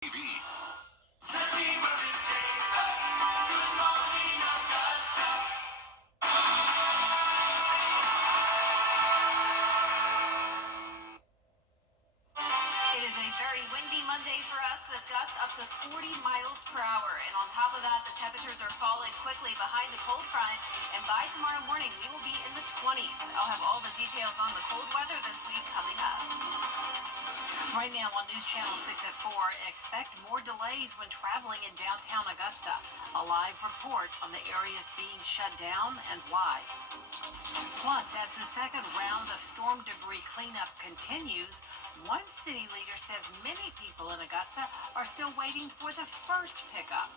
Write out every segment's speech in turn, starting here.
TV. It is a very windy Monday for us with gusts up to 40 miles per hour. And on top of that, the temperatures are falling quickly behind the cold front. And by tomorrow morning, we will be in the 20s. I'll have all the details on the cold weather this week coming up. Right now on News Channel 6 at 4, expect more delays when traveling in downtown Augusta. A live report on the areas being shut down and why. Plus, as the second round of storm debris cleanup continues, one city leader says many people in Augusta are still waiting for the first pickup.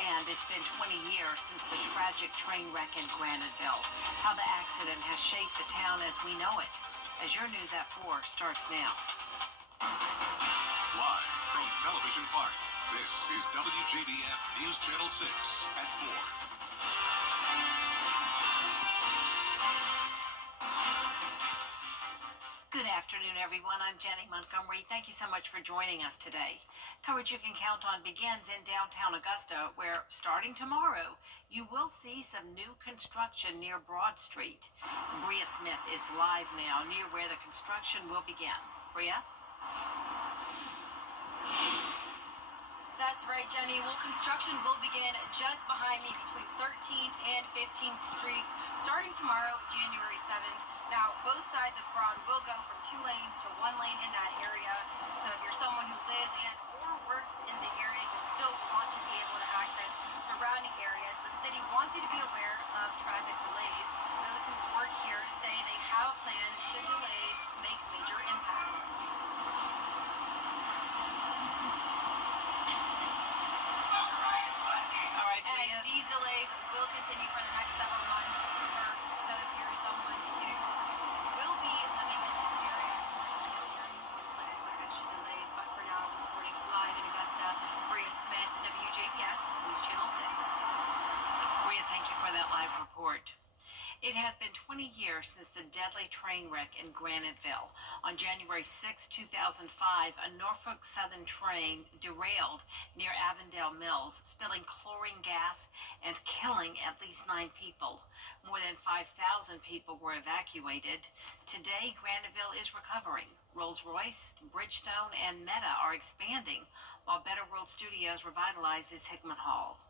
And it's been 20 years since the tragic train wreck in Graniteville. How the accident has shaped the town as we know it. As your News at 4 starts now. Live from Television Park, this is WJBF News Channel 6 at 4. Good afternoon, everyone. I'm Jenny Montgomery. Thank you so much for joining us today. Coverage you can count on begins in downtown Augusta, where, starting tomorrow, you will see some new construction near Broad Street. Bria Smith is live now near where the construction will begin. Bria? That's right, Jenny. Well, construction will begin just behind me between 13th and 15th Streets starting tomorrow, January 7th. Now, both sides of Broad will go from 2 lanes to 1 lane in that area. So if you're someone who lives and or works in the area, you'll still want to be able to access surrounding areas. But the city wants you to be aware of traffic delays. Those who work here say they have a plan should delays make major impacts. And these delays will continue for the next several months. So if you're someone who will be living in this area or is in this area, you want to plan for extra delays. But for now, reporting live in Augusta, Bria Smith, WJBF, News Channel 6. Bria, thank you for that live report. It has been 20 years since the deadly train wreck in Graniteville. On January 6, 2005, a Norfolk Southern train derailed near Avondale Mills, spilling chlorine gas and killing at least 9 people. More than 5,000 people were evacuated. Today, Graniteville is recovering. Rolls-Royce, Bridgestone, and Meta are expanding, while Better World Studios revitalizes Hickman Hall.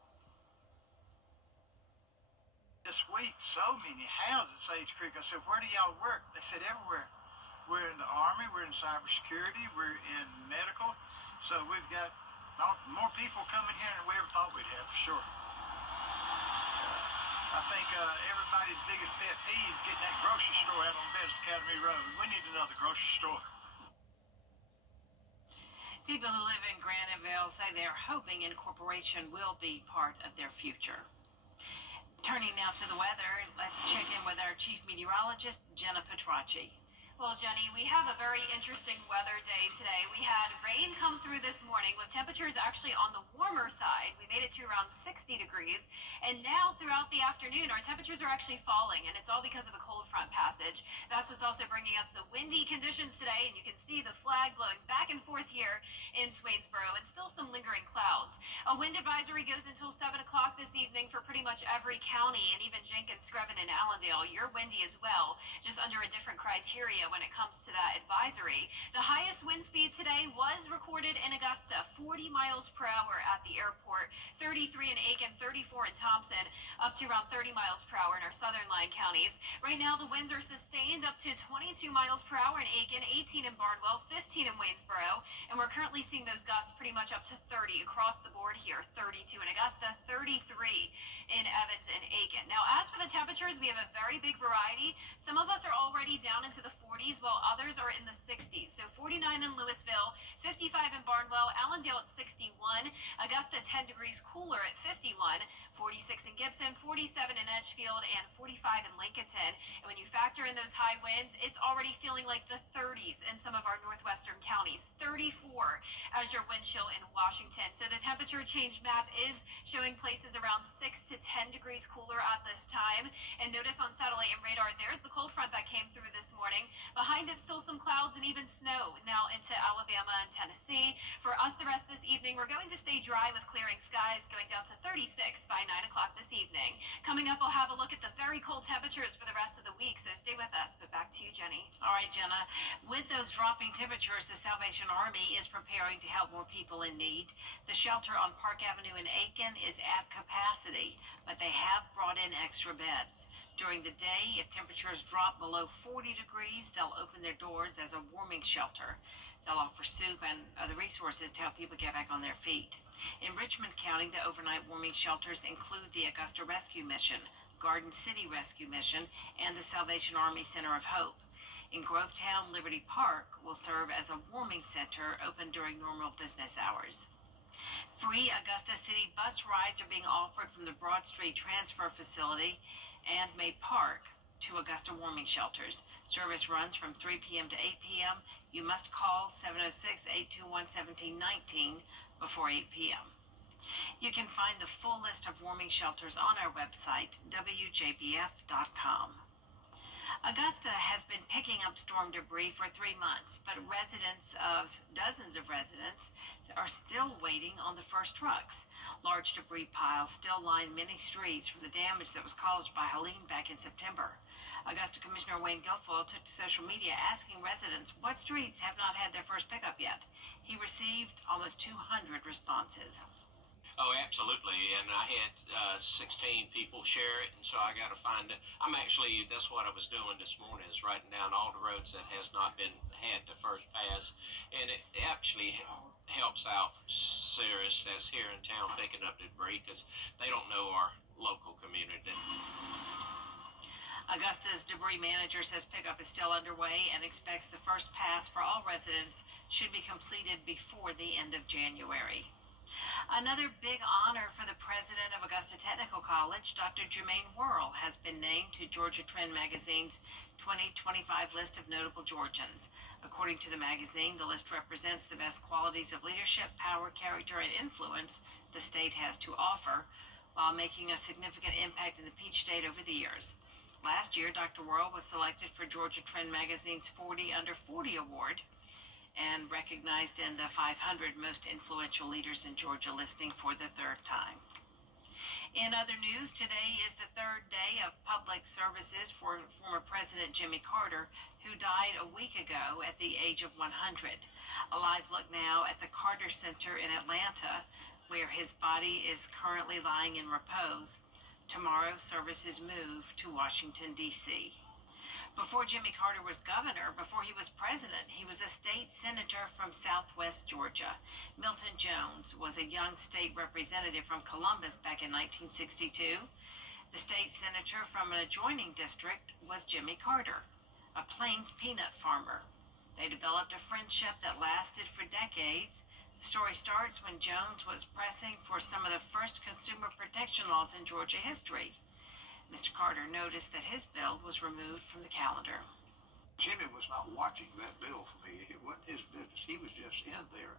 This week, so many hands at Sage Creek. I said, where do y'all work? They said, everywhere. We're in the Army, we're in cybersecurity, we're in medical. So we've got more people coming here than we ever thought we'd have, for sure. I think everybody's biggest pet peeve is getting that grocery store out on Bettis Academy Road. We need another grocery store. People who live in Graniteville say they're hoping incorporation will be part of their future. Turning now to the weather, let's check in with our chief meteorologist, Jenna Petracci. Well, Jenny, we have a very interesting weather day today. We had rain come through this morning with temperatures actually on the warmer side. We made it to around 60 degrees. And now throughout the afternoon, our temperatures are actually falling, and it's all because of a cold front passage. That's what's also bringing us the windy conditions today, and you can see the flag blowing back and forth here in Swainsboro, and still some lingering clouds. A wind advisory goes until 7 o'clock this evening for pretty much every county, and even Jenkins, Screven, and Allendale. You're windy as well, just under a different criteria when it comes to that advisory. The highest wind speed today was recorded in Augusta, 40 miles per hour at the airport, 33 in Aiken, 34 in Thompson, up to around 30 miles per hour in our southern line counties. Right now, the winds are sustained up to 22 miles per hour in Aiken, 18 in Barnwell, 15 in Waynesboro, and we're currently seeing those gusts pretty much up to 30 across the board here, 32 in Augusta, 33 in Evans and Aiken. Now, as for the temperatures, we have a very big variety. Some of us are already down into the 40s, while others are in the 60s. So 49 in Louisville, 55 in Barnwell, Allendale at 61, Augusta 10 degrees cooler at 51, 46 in Gibson, 47 in Edgefield, and 45 in Lincolnton. And when you factor in those high winds, it's already feeling like the 30s in some of our northwestern counties, 34 as your wind chill in Washington. So the temperature change map is showing places around 6 to 10 degrees cooler at this time. And notice on satellite and radar, there's the cold front that came through this morning. Behind it, still some clouds and even snow now into Alabama and Tennessee. For us the rest of the this evening. We're going to stay dry with clearing skies, going down to 36 by 9 o'clock this evening. Coming up, we'll have a look at the very cold temperatures for the rest of the week, so stay with us. But back to you, Jenny. All right, Jenna. With those dropping temperatures, the Salvation Army is preparing to help more people in need. The shelter on Park Avenue in Aiken is at capacity, but they have brought in extra beds. During the day, if temperatures drop below 40 degrees, they'll open their doors as a warming shelter. They'll offer soup and other resources to help people get back on their feet. In Richmond County, the overnight warming shelters include the Augusta Rescue Mission, Garden City Rescue Mission, and the Salvation Army Center of Hope. In Grovetown, Liberty Park will serve as a warming center open during normal business hours. Free Augusta City bus rides are being offered from the Broad Street Transfer Facility and May Park to Augusta warming shelters. Service runs from 3 p.m. to 8 p.m. You must call 706-821-1719 before 8 p.m. You can find the full list of warming shelters on our website, WJBF.com. Augusta has been picking up storm debris for 3 months, but dozens of residents are still waiting on the first trucks. Large debris piles still line many streets from the damage that was caused by Helene back in September. Augusta Commissioner Wayne Guilfoyle took to social media asking residents what streets have not had their first pickup yet. He received almost 200 responses. Oh, absolutely. And I had 16 people share it, and so I got to find it. That's what I was doing this morning, is writing down all the roads that has not had the first pass. And it actually helps out Cirrus that's here in town picking up debris, because they don't know our local community. Augusta's debris manager says pickup is still underway and expects the first pass for all residents should be completed before the end of January. Another big honor for the president of Augusta Technical College, Dr. Jermaine Worrell, has been named to Georgia Trend magazine's 2025 list of notable Georgians. According to the magazine, the list represents the best qualities of leadership, power, character, and influence the state has to offer, while making a significant impact in the Peach State over the years. Last year, Dr. Worrell was selected for Georgia Trend magazine's 40 Under 40 award, and recognized in the 500 most influential leaders in Georgia listing for the third time. In other news, today is the third day of public services for former President Jimmy Carter, who died a week ago at the age of 100. A live look now at the Carter Center in Atlanta, where his body is currently lying in repose. Tomorrow, services move to Washington, D.C. Before Jimmy Carter was governor, before he was president, he was a state senator from southwest Georgia. Milton Jones was a young state representative from Columbus back in 1962. The state senator from an adjoining district was Jimmy Carter, a Plains peanut farmer. They developed a friendship that lasted for decades. The story starts when Jones was pressing for some of the first consumer protection laws in Georgia history. Mr. Carter noticed that his bill was removed from the calendar. Jimmy was not watching that bill for me. It wasn't his business. He was just in there,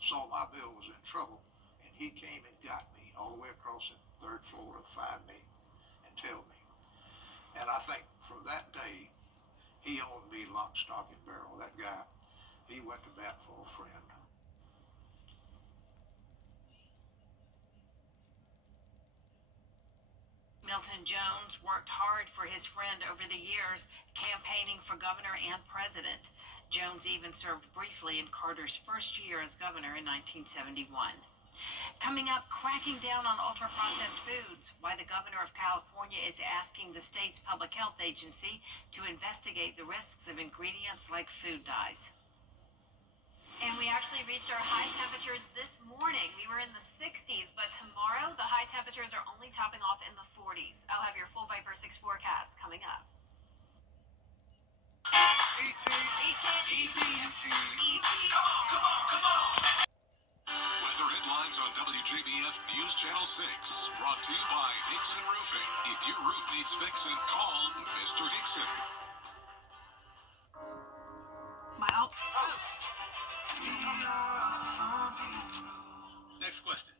saw my bill was in trouble, and he came and got me all the way across the third floor to find me and tell me. And I think from that day, he owned me lock, stock, and barrel. That guy, he went to bat for a friend. Milton Jones worked hard for his friend over the years, campaigning for governor and president. Jones even served briefly in Carter's first year as governor in 1971. Coming up, cracking down on ultra-processed foods, why the governor of California is asking the state's public health agency to investigate the risks of ingredients like food dyes. And we actually reached our high temperatures this morning. We were in the 60s, but tomorrow the high temperatures are only topping off in the 40s. I'll have your full Viper 6 forecast coming up. Weather headlines on WJBF News Channel 6. Brought to you by Hickson Roofing. If your roof needs fixing, call Mr. Hickson. Next question.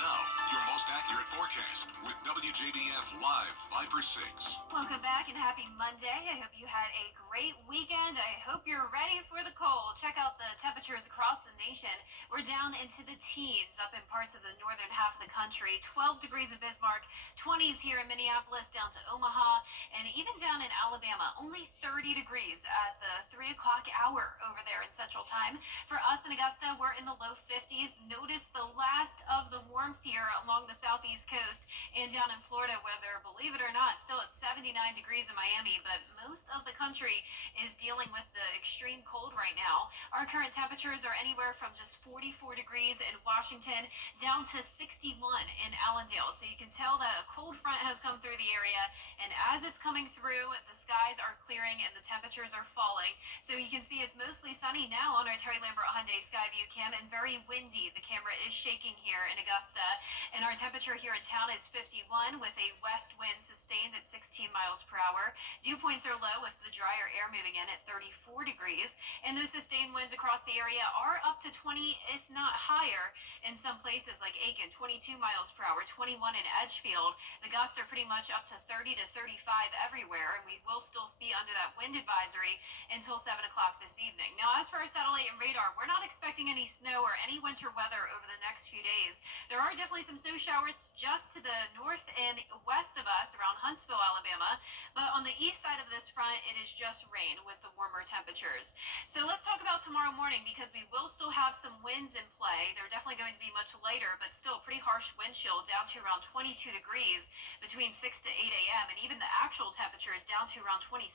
Now, your most accurate forecast with WJBF Live Viper 6. Welcome back and happy Monday. I hope you had a great weekend. I hope you're ready for the cold. Check out the temperatures across the nation. We're down into the teens up in parts of the northern half of the country. 12 degrees in Bismarck, 20s here in Minneapolis, down to Omaha, and even down in Alabama. Only 30 degrees at the 3 o'clock hour over there in Central Time. For us in Augusta, we're in the low 50s. Notice the last of the warmth here along the southeast coast and down in Florida, where they're, believe it or not, still at 79 degrees in Miami, but most of the country is dealing with the extreme cold right now. Our current temperatures are anywhere from just 44 degrees in Washington down to 61 in Allendale. So you can tell that a cold front has come through the area, and as it's coming through, the skies are clearing and the temperatures are falling. So you can see it's mostly sunny now on our Terry Lambert Hyundai Skyview cam, and very windy. The camera is shaking here in Augusta, and our temperature here in town is 51 with a west wind sustained at 16 miles per hour. Dew points are low with the drier air moving in at 34 degrees, and those sustained winds across the area are up to 20, if not higher, in some places like Aiken, 22 miles per hour, 21 in Edgefield. The gusts are pretty much up to 30 to 35 everywhere, and we will still be under that wind advisory until 7 o'clock this evening. Now, as for our satellite and radar, we're not expecting any snow or any winter weather over the next few days. There are definitely some snow showers just to the north and west of us around Huntsville, Alabama, but on the east side of this front, it is just rain with the warmer temperatures. So let's talk about tomorrow morning, because we will still have some winds in play. They're definitely going to be much lighter, but still pretty harsh wind chill down to around 22 degrees between 6 to 8 a.m., and even the actual temperature is down to around 26.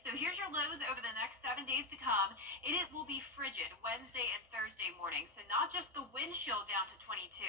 So here's your lows over the next 7 days to come, and it will be frigid Wednesday and Thursday morning. So not just the wind chill down to 22,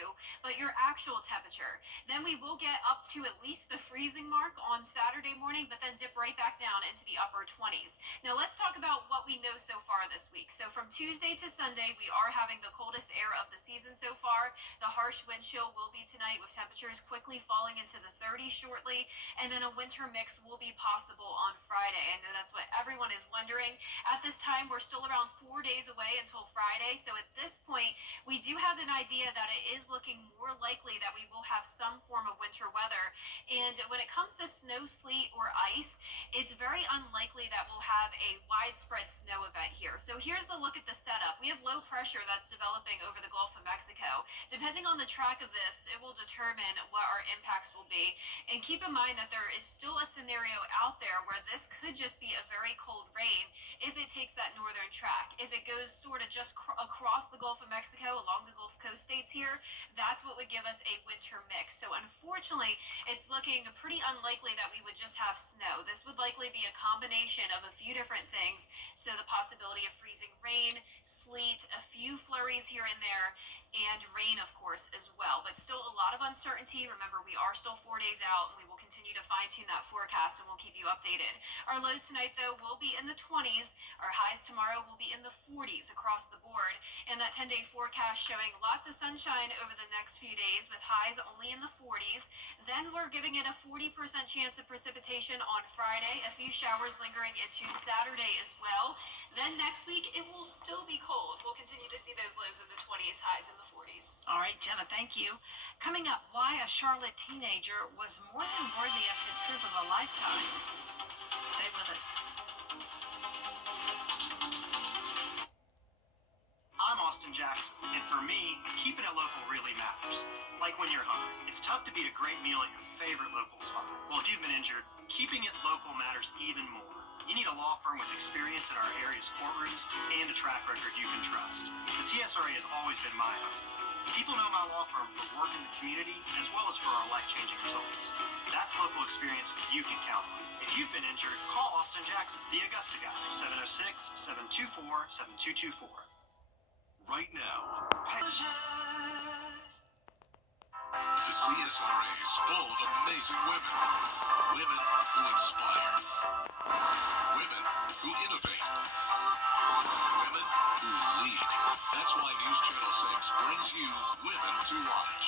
but your actual temperature. Then we will get up to at least the freezing mark on Saturday morning, but then dip right back down into the upper 20s. Now let's talk about what we know so far this week. So from Tuesday to Sunday, we are having the coldest air of the season so far. The harsh wind chill will be tonight, with temperatures quickly falling into the 30s shortly, and then a winter mix will be possible on Friday. I know that's what everyone is wondering. At this time, we're still around 4 days away until Friday, so at this point, we do have an idea that it is looking more likely that we will have some form of winter weather. And when it comes to snow, sleet, or ice, it's very unlikely that we'll have a widespread snow event here. So here's the look at the setup. We have low pressure that's developing over the Gulf of Mexico. Depending on the track of this, it will determine what our impacts will be. And keep in mind that there is still a scenario out there where this could just be a very cold rain if it takes that northern track. If it goes sort of just across the Gulf of Mexico, along the Gulf Coast states here, that's what would give us a winter mix. So unfortunately, it's looking pretty unlikely that we would just have snow. This would likely be a combination of a few different things. So the possibility of freezing rain, sleet, a few flurries here and there, and rain, of course, as well. But still a lot of uncertainty. Remember, we are still 4 days out, and we will continue to fine-tune that forecast, and we'll keep you updated. Our lows tonight, though, will be in the 20s. Our highs tomorrow will be in the 40s across the board. And that 10-day forecast showing lots of sunshine over the next few days, with highs only in the 40s. Then we're giving it a 40% chance of precipitation on Friday, a few showers lingering into Saturday as well. Then next week, it will still be cold. We'll continue to see those lows in the 20s, highs in the 40s. All right, Jenna, thank you. Coming up, why a Charlotte teenager was more than worthy of his trip of a lifetime. Stay with us. I'm Austin Jackson, and for me, keeping it local really matters. Like when you're hungry, it's tough to beat a great meal at your favorite local spot. Well, if you've been injured, keeping it local matters even more. You need a law firm with experience in our area's courtrooms and a track record you can trust. The CSRA has always been my home. People know my law firm for work in the community as well as for our life-changing results. That's local experience you can count on. If you've been injured, call Austin Jackson, the Augusta guy, 706-724-7224. Right now, the CSRA is full of amazing women. Women who inspire. Women who innovate. Women who lead. That's why News Channel 6 brings you Women to Watch.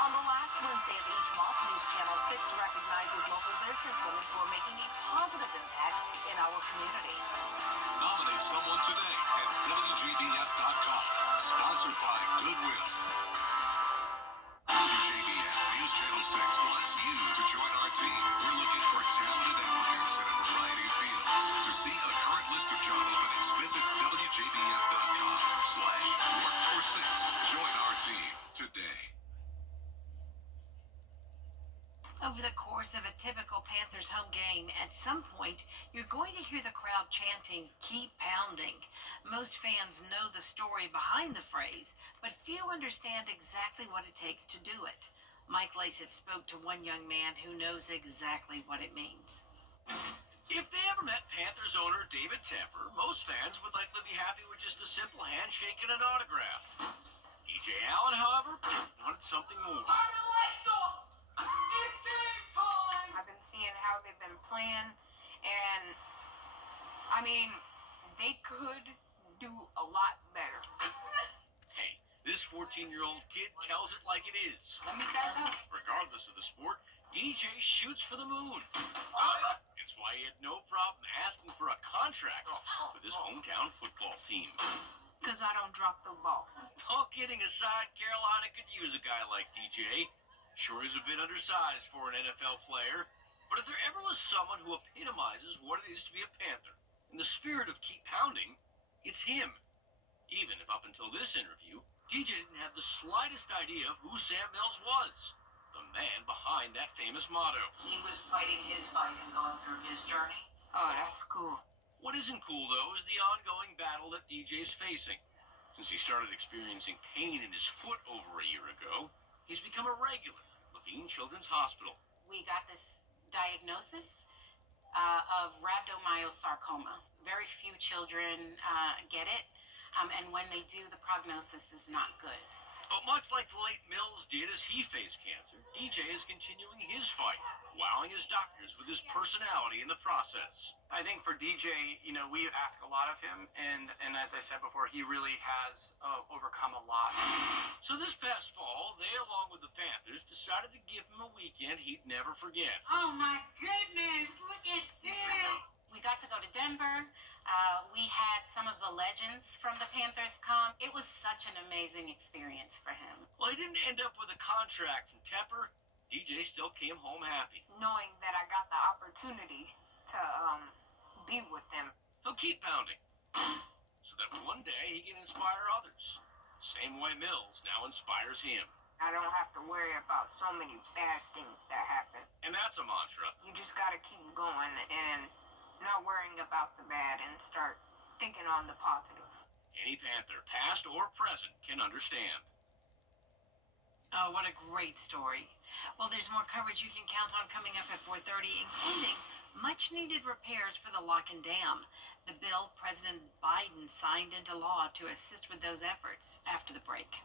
On the last Wednesday of each month, News Channel 6 recognizes local businesswomen who are making a positive impact in our community. Nominate someone today at WJBF.com. Sponsored by Goodwill. WJBF Join our team today. Over the course of a typical Panthers home game, at some point, you're going to hear the crowd chanting, "Keep pounding." Most fans know the story behind the phrase, but few understand exactly what it takes to do it. Mike Lacett spoke to one young man who knows exactly what it means. If they ever met Panthers owner David Tepper, most fans would likely be happy with just a simple handshake and an autograph. DJ Allen, however, wanted something more. Turn the lights off! It's game time! I've been seeing how they've been playing, and I mean, they could do a lot better. Hey, this 14-year-old kid tells it like it is. Let me back up. Regardless of the sport, DJ shoots for the moon. That's why he had no problem asking for a contract with his hometown football team. Because I don't drop the ball. All kidding aside, Carolina could use a guy like DJ. Sure, he's a bit undersized for an NFL player, but if there ever was someone who epitomizes what it is to be a Panther, in the spirit of keep pounding, it's him. Even if up until this interview, DJ didn't have the slightest idea of who Sam Mills was, the man behind that famous motto. He was fighting his fight and going through his journey. Oh, that's cool. What isn't cool, though, is the ongoing battle that DJ's facing. Since he started experiencing pain in his foot over a year ago, he's become a regular at Levine Children's Hospital. We got this diagnosis of rhabdomyosarcoma. Very few children get it, and when they do, the prognosis is not good. But much like the late Mills did as he faced cancer, DJ is continuing his fight, wowing his doctors with his personality in the process. I think for DJ, we ask a lot of him, and as I said before, he really has overcome a lot. So this past fall, they, along with the Panthers, decided to give him a weekend he'd never forget. Oh my goodness, look at this! We got to go to Denver. We had some of the legends from the Panthers come. It was such an amazing experience for him. Well, he didn't end up with a contract from Tepper. DJ still came home happy. Knowing that I got the opportunity to be with them. He'll keep pounding, so that one day he can inspire others. Same way Mills now inspires him. I don't have to worry about so many bad things that happen. And that's a mantra. You just gotta keep going and not worrying about the bad and start thinking on the positive. Any Panther, past or present, can understand. Oh, what a great story. Well, there's more coverage you can count on coming up at 4:30, including much-needed repairs for the lock and dam. The bill President Biden signed into law to assist with those efforts after the break.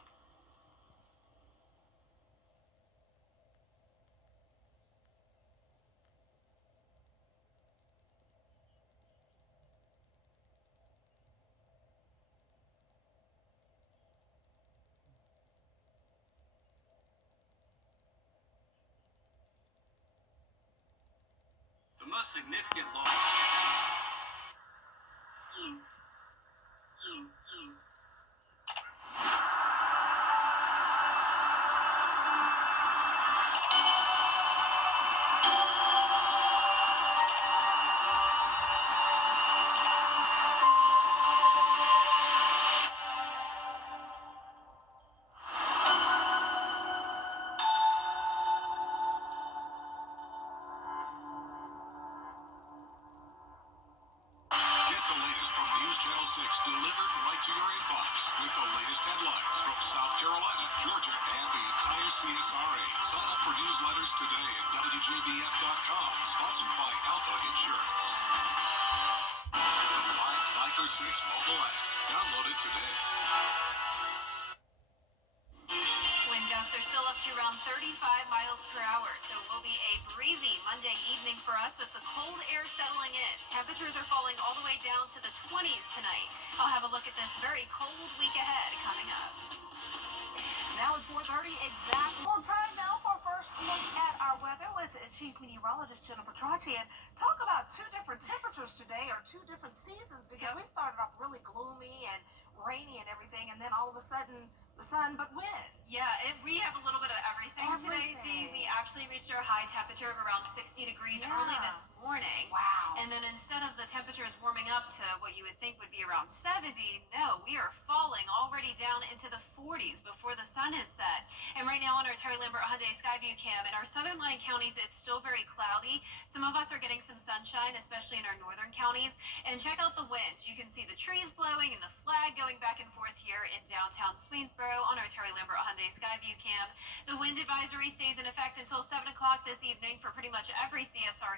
The most significant law. Get the latest from News Channel 6 delivered right to your inbox with the latest headlines from South Carolina, Georgia, and the entire CSRA. Sign up for newsletters today at WJBF.com, sponsored by Alpha Insurance. The live 5 for 6 mobile app. Download it today. Wind gusts are still up to around 35 miles per hour, so it will be a breezy Monday evening for us with the cold air settling in. Temperatures are falling all the way down to the 20s tonight. I'll have a look at this very cold week ahead coming up. Now at 4:30 exactly. Well, time now for our first look at our weather with Chief Meteorologist Jennifer Tracci. And talk about two different temperatures today, or two different seasons, because we started off really gloomy and rainy and everything, and then all of a sudden the sun, but wind. Yeah, we have a little bit of everything today, Dee. We actually reached our high temperature of around 60 degrees early this morning. Wow. And then instead of the temperatures warming up to what you would think would be around 70, no, we are falling already down into the 40s before the sun has set. And right now on our Terry Lambert Hyundai Skyview cam, in our southern line counties, it's still very cloudy. Some of us are getting some sunshine, especially in our northern counties. And check out the winds. You can see the trees blowing and the flag going back and forth here in downtown Swainsboro on our Terry Lambert Hyundai Skyview cam. The wind advisory stays in effect until 7 o'clock this evening for pretty much every CSRA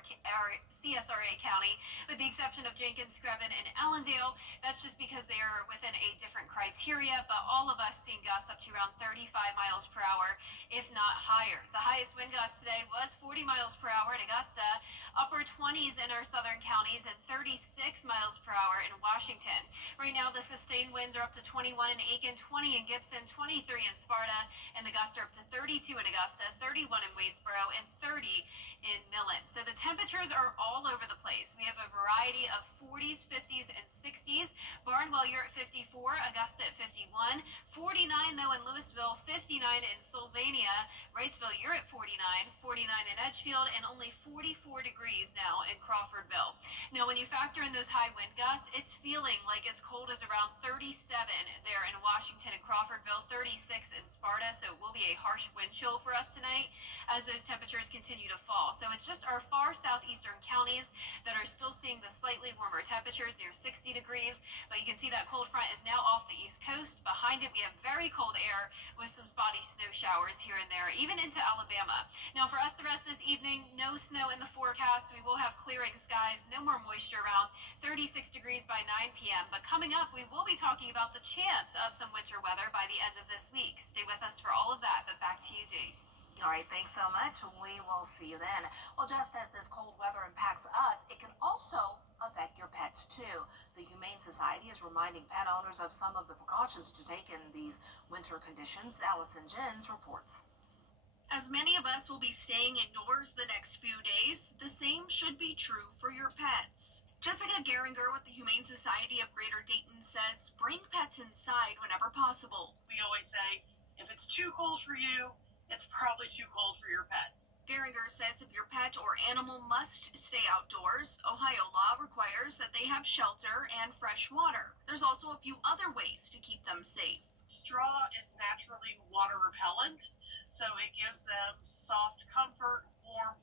county, with the exception of Jenkins, Screven, and Allendale. That's just because they are within a different criteria, but all of us seeing gusts up to around 35 miles per hour, if not higher. The highest wind gust today was 40 miles per hour in Augusta, upper 20s in our southern counties, and 36 miles per hour in Washington. Right now, the sustained winds are up to 21 in Aiken, 20 in Gibson, 23 in Sparta, and the gusts are up to 32 in Augusta, 31 in Wadesboro, and 30 in Millen. So the temperatures are all over the place. We have a variety of 40s, 50s, and 60s. Barnwell, you're at 54, Augusta at 51, 49 though in Louisville, 59 in Sylvania, Wrightsville, you're at 49, 49 in Edgefield, and only 44 degrees now in Crawfordville. Now, when you factor in those high wind gusts, it's feeling like as cold as around 37 there in Washington and Crawfordville, 36 in Sparta, so it will be a harsh wind chill for us tonight as those temperatures continue to fall. So it's just our far southeastern counties that are still seeing the slightly warmer temperatures near 60 degrees, but you can see that cold front is now off the east coast. Behind it, we have very cold air with some spotty snow showers here and there, even into Alabama. Now, for us the rest of this evening, no snow in the forecast. We will have clearing skies, no more moisture around, 36 degrees by 9 p.m. But coming up, we will be talking about the chance of some winter weather by the end of this week. Stay with us for all of that, but back to you, Dee. All right, thanks so much. We will see you then. Well, just as this cold weather impacts us, it can also affect your pets too. The Humane Society is reminding pet owners of some of the precautions to take in these winter conditions. Allison Jens reports. As many of us will be staying indoors the next few days, the same should be true for your pets. Jessica Geringer with the Humane Society of Greater Dayton says bring pets inside whenever possible. We always say, if it's too cold for you, it's probably too cold for your pets. Geringer says if your pet or animal must stay outdoors, Ohio law requires that they have shelter and fresh water. There's also a few other ways to keep them safe. Straw is naturally water repellent, so it gives them soft comfort, warmth,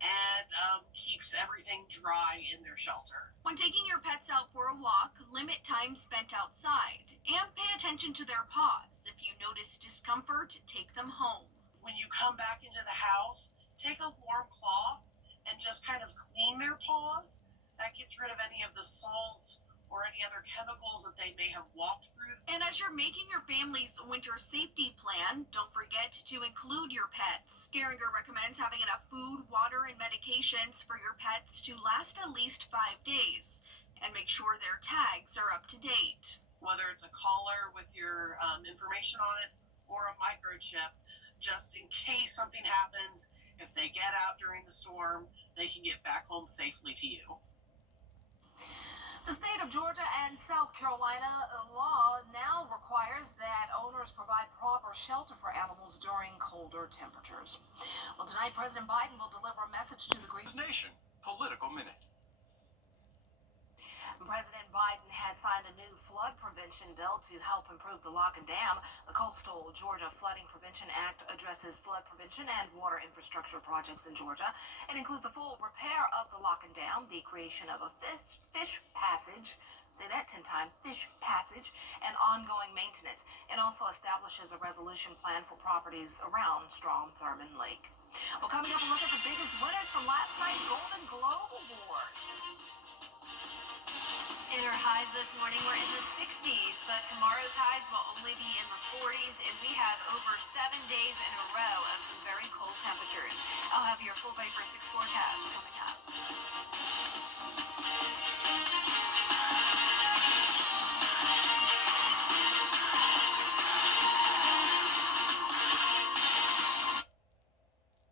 and keeps everything dry in their shelter. When taking your pets out for a walk, limit time spent outside and pay attention to their paws. If you notice discomfort, take them home. When you come back into the house, take a warm cloth and just kind of clean their paws. That gets rid of any of the salt or any other chemicals that they may have walked through. And as you're making your family's winter safety plan, don't forget to include your pets. Geringer recommends having enough food, water, and medications for your pets to last at least 5 days. And make sure their tags are up to date. Whether it's a collar with your information on it or a microchip, just in case something happens, if they get out during the storm, they can get back home safely to you. The state of Georgia and South Carolina law now requires that owners provide proper shelter for animals during colder temperatures. Well, tonight, President Biden will deliver a message to the nation. Political Minute. President Biden has signed a new flood prevention bill to help improve the lock and dam. The Coastal Georgia Flooding Prevention Act addresses flood prevention and water infrastructure projects in Georgia. It includes a full repair of the lock and dam, the creation of a fish passage, say that 10 times, fish passage, and ongoing maintenance. It also establishes a resolution plan for properties around Strom Thurmond Lake. Well, coming up, a look at the biggest winners from last night's Golden Globe Awards. In our highs this morning, we're in the 60s, but tomorrow's highs will only be in the 40s, and we have over 7 days in a row of some very cold temperatures. I'll have your full Viper 6 forecast coming up.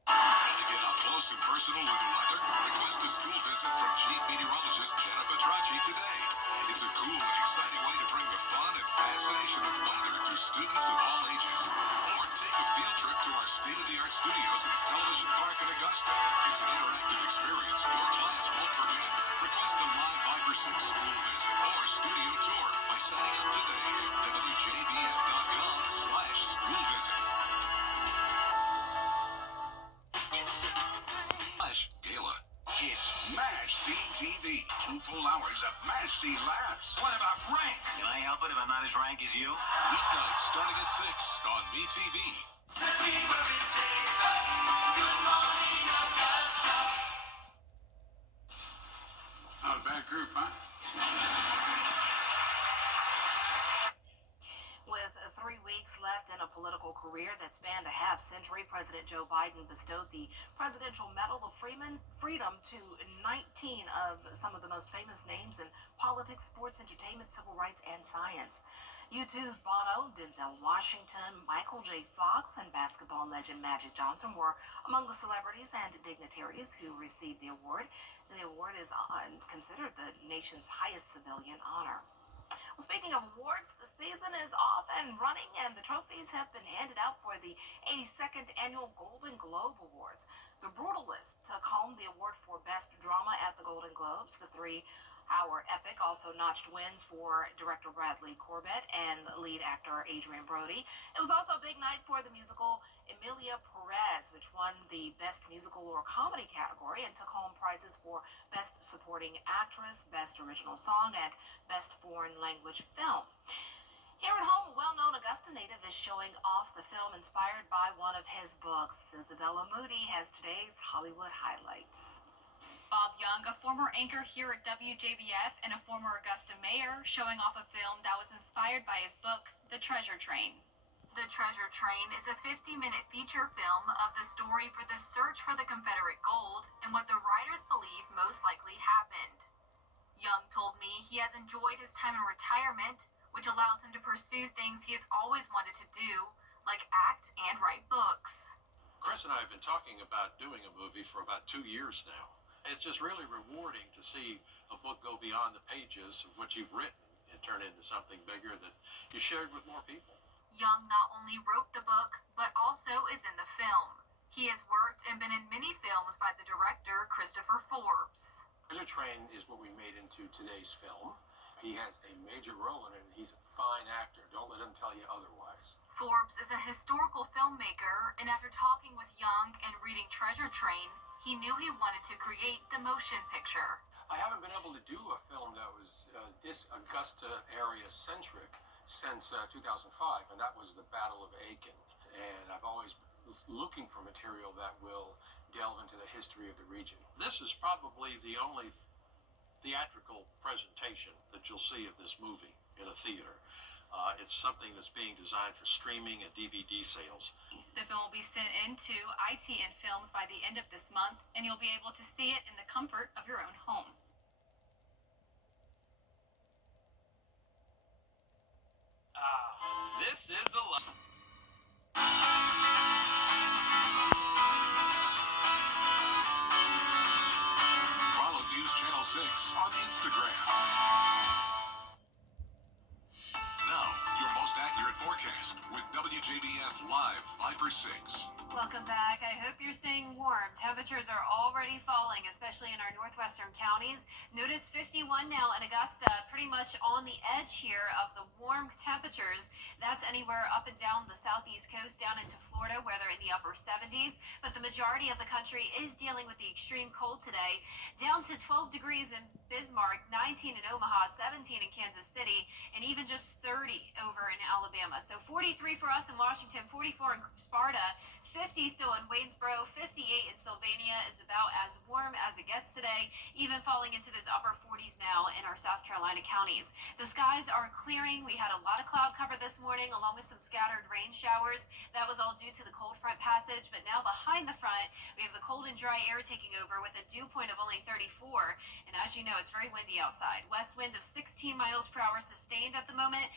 Want to get up close and personal with the weather? Request a school visit from Chief Meteorologist Jenna Petracci today. It's a cool and exciting way to bring the fun and fascination of weather to students of all ages. Or take a field trip to our state-of-the-art studios at Television Park in Augusta. It's an interactive experience your class won't forget. Request a live Viper 6 school visit or studio tour by signing up today at WJBF.com. full hours of must-see laughs. What about Frank? Can I help it if I'm not as rank as you? Weeknights starting at 6 on MeTV. Not a bad group, huh? With 3 weeks left in a political career that spanned a half century, President Joe Biden bestowed the Presidential Medal of Freedom to 19 of some of the most famous names in politics, sports, entertainment, civil rights, and science. U2's Bono, Denzel Washington, Michael J. Fox, and basketball legend Magic Johnson were among the celebrities and dignitaries who received the award. The award is considered the nation's highest civilian honor. Well, speaking of awards, the season is off and running, and the trophies have been handed out for the 82nd Annual Golden Globe Awards. The Brutalist took home the award for Best Drama at the Golden Globes. The 3-hour epic also notched wins for director Bradley Corbett and lead actor Adrian Brody. It was also a big night for the musical Emilia Perez, which won the Best Musical or Comedy category and took home prizes for Best Supporting Actress, Best Original Song, and Best Foreign Language Film. Here at home, a well-known Augusta native is showing off the film inspired by one of his books. Isabella Moody has today's Hollywood highlights. Bob Young, a former anchor here at WJBF and a former Augusta mayor, showing off a film that was inspired by his book, The Treasure Train. The Treasure Train is a 50-minute feature film of the story for the search for the Confederate gold and what the writers believe most likely happened. Young told me he has enjoyed his time in retirement, which allows him to pursue things he has always wanted to do, like act and write books. Chris and I have been talking about doing a movie for about 2 years now. It's just really rewarding to see a book go beyond the pages of what you've written and turn into something bigger that you shared with more people. Young not only wrote the book, but also is in the film. He has worked and been in many films by the director Christopher Forbes. Treasure Train is what we made into today's film. He has a major role in it, and he's a fine actor. Don't let him tell you otherwise. Forbes is a historical filmmaker, and after talking with Young and reading Treasure Train, he knew he wanted to create the motion picture. I haven't been able to do a film that was this Augusta area centric since 2005, and that was the Battle of Aiken. And I've always been looking for material that will delve into the history of the region. This is probably the only theatrical presentation that you'll see of this movie in a theater. It's something that's being designed for streaming and DVD sales. The film will be sent into ITN Films by the end of this month, and you'll be able to see it in the comfort of your own home. This is the Follow News Channel 6 on Instagram. Now, your most accurate forecast with WJBF Live 5/6. Welcome back. I hope you're staying warm. Temperatures are already falling, especially in our northwestern counties. Notice 51 now in Augusta, pretty much on the edge here of the warm temperatures. That's anywhere up and down the southeast coast, down into Florida, where they're in the upper 70s. But the majority of the country is dealing with the extreme cold today. Down to 12 degrees in Bismarck, 19 in Omaha, 17 in Kansas City, and even just 30 over in Alabama. So 43 for us in Washington, 44 in Sparta, 50 still in Waynesboro, 58 in Sylvania is about as warm as it gets today, even falling into those upper 40s now in our South Carolina counties. The skies are clearing. We had a lot of cloud cover this morning, along with some scattered rain showers. That was all due to the cold front passage, but now behind the front, we have the cold and dry air taking over with a dew point of only 34. And as you know, it's very windy outside. West wind of 16 miles per hour sustained at the moment,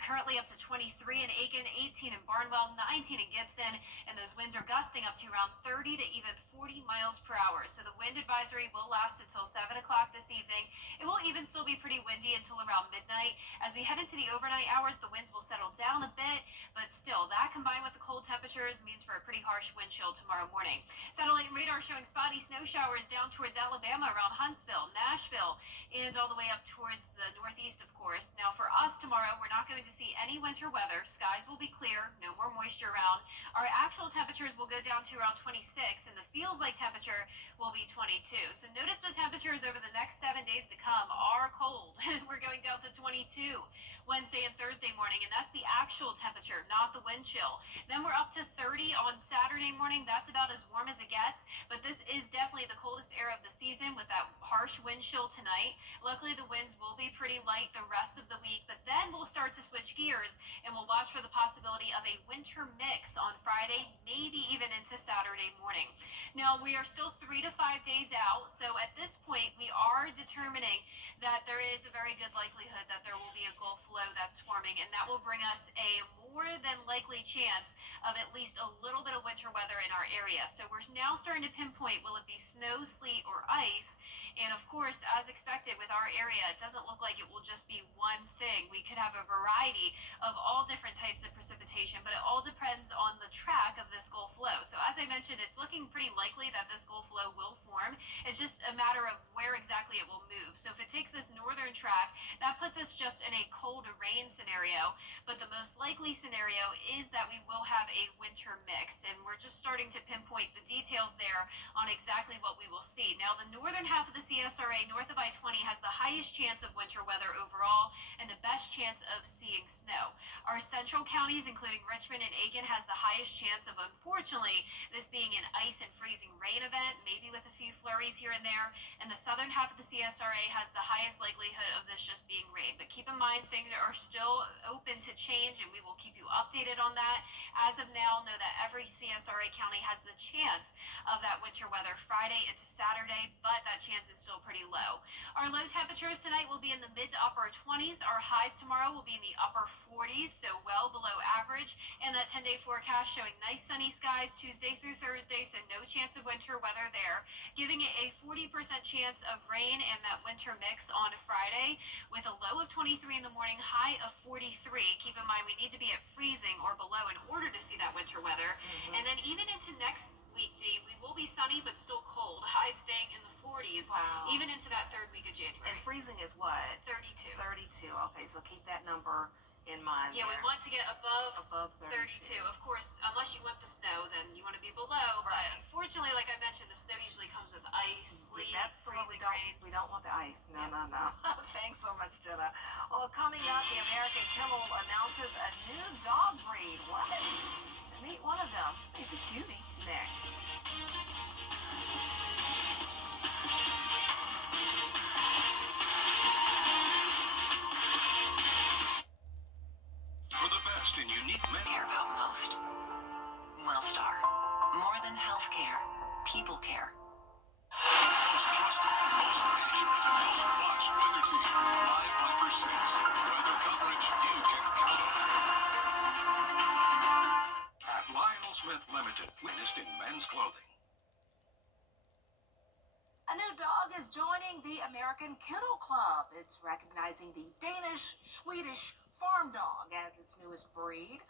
currently up to 23 in Aiken, 18 in Barnwell, 19 in Gibson, and those winds are gusting up to around 30 to even 40 miles per hour. So the wind advisory will last until 7 o'clock this evening. It will even still be pretty windy until around midnight. As we head into the overnight hours, the winds will settle down a bit, but still, that combined with the cold temperature temperatures means for a pretty harsh wind chill tomorrow morning. Satellite and radar showing spotty snow showers down towards Alabama around Huntsville, Nashville, and all the way up towards the northeast, of course. Now, for us tomorrow, we're not going to see any winter weather. Skies will be clear, no more moisture around. Our actual temperatures will go down to around 26, and the feels like temperature will be 22. So notice the temperatures over the next 7 days to come are cold. We're going down to 22 Wednesday and Thursday morning, and that's the actual temperature, not the wind chill. Then we're up to 30 on Saturday morning. That's about as warm as it gets, but this is definitely the coldest air of the season with that harsh wind chill tonight. Luckily, the winds will be pretty light the rest of the week, but then we'll start to switch gears and we'll watch for the possibility of a winter mix on Friday, maybe even into Saturday morning. Now, we are still 3 to 5 days out, so at this point, we are determining that there is a very good likelihood that there will be a Gulf low that's forming, and that will bring us a more than likely chance of at least a little bit of winter weather in our area. So we're now starting to pinpoint, will it be snow, sleet, or ice? And of course, as expected with our area, it doesn't look like it will just be one thing. We could have a variety of all different types of precipitation, but it all depends on the track of this Gulf low. So as I mentioned, it's looking pretty likely that this Gulf low will form. It's just a matter of where exactly it will move. So if it takes this northern track, that puts us just in a cold rain scenario. But the most likely scenario is that we will have a winter mix. And we're just starting to pinpoint the details there on exactly what we will see. Now, the northern half of the CSRA north of I-20 has the highest chance of winter weather overall and the best chance of seeing snow. Our central counties, including Richmond and Aiken, has the highest chance of, unfortunately, this being an ice and freezing rain event, maybe with a few flurries here and there. And the southern half of the CSRA has the highest likelihood of this just being rain. But keep in mind, things are still open to change, and we will keep you updated on that. As of now, know that every CSRA county has the chance of that winter weather Friday into Saturday, but that chance is still pretty low. Our low temperatures tonight will be in the mid to upper 20s. Our highs tomorrow will be in the upper 40s, so well below average. And that 10-day forecast showing nice sunny skies Tuesday through Thursday, so no chance of winter weather there. Giving it a 40% chance of rain and that winter mix on Friday with a low of 23 in the morning, high of 43. Keep in mind, we need to be at freezing or below in order to see that winter weather. And then even into next weekday, we will be sunny but still cold. Highs staying in the 40s, even into that third week of January. And freezing is what? 32. 32. Okay, so keep that number in mind. Yeah, there. we want to get above 32. Of course, unless you want the snow, then you want to be below. But unfortunately, like I mentioned, the snow usually comes with ice, sleet, That's the one we freezing don't. rain. We don't want the ice. No, no, no. Thanks so much, Jenna. Well, coming up, the American Kennel announces a new dog breed. What? Meet one of them. He's a cutie. Next. For the best in unique men. Care about most. Wellstar. More than healthcare. People care. Most trusted, most accurate, and most watched weather team. Live 5%. Weather coverage you can count on. At Lionel Smith Limited, witnessed in men's clothing. A new dog is joining the American Kennel Club. It's recognizing the Danish-Swedish farm dog as its newest breed.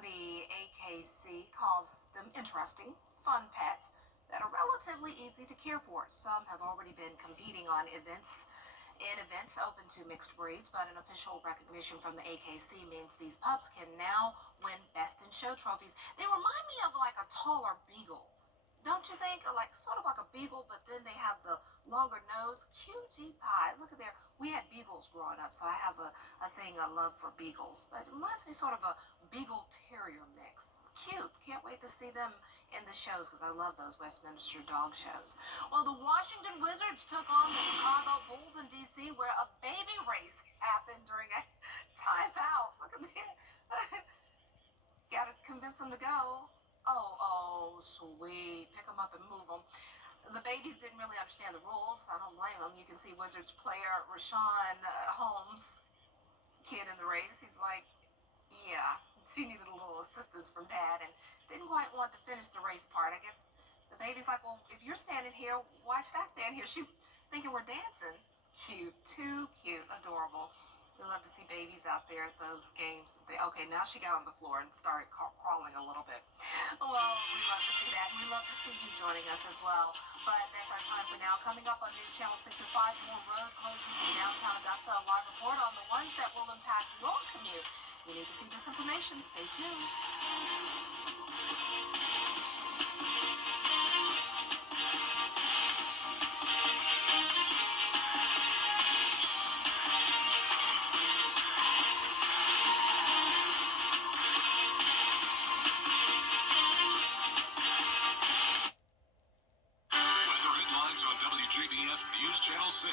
The AKC calls them interesting, fun pets that are relatively easy to care for. Some have already been competing on events open to mixed breeds, but an official recognition from the AKC means these pups can now win Best in Show trophies. They remind me of like a taller beagle. Don't you think? Like sort of like a beagle, but then they have the longer nose. Cutie pie. Look at there. We had beagles growing up, so I have a love for beagles. But it reminds me sort of a beagle terrier mix. Cute. Can't wait to see them in the shows because I love those Westminster dog shows. Well, the Washington Wizards took on the Chicago Bulls in D.C. where a baby race happened during a timeout. Look at there. Got to convince them to go. Oh, sweet. Pick them up and move them. The babies didn't really understand the rules. I don't blame them. You can see Wizards player Rashawn Holmes, kid in the race. He's like, yeah, she needed a little assistance from dad and didn't quite want to finish the race part. I guess the baby's like, well, if you're standing here, why should I stand here? She's thinking we're dancing. Cute, too cute, adorable. We love to see babies out there at those games. Okay, now she got on the floor and started crawling a little bit. Well, we love to see that. We love to see you joining us as well. But that's our time for now. Coming up on News Channel 6 and 5, more road closures in downtown Augusta. A live report on the ones that will impact your commute. You need to see this information. Stay tuned. Weather headlines on WJBF News Channel 6.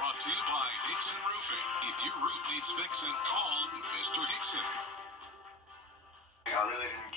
Brought to you by Hickson Roofing. If your roof needs fixing, call Mr. Hickson. I really didn't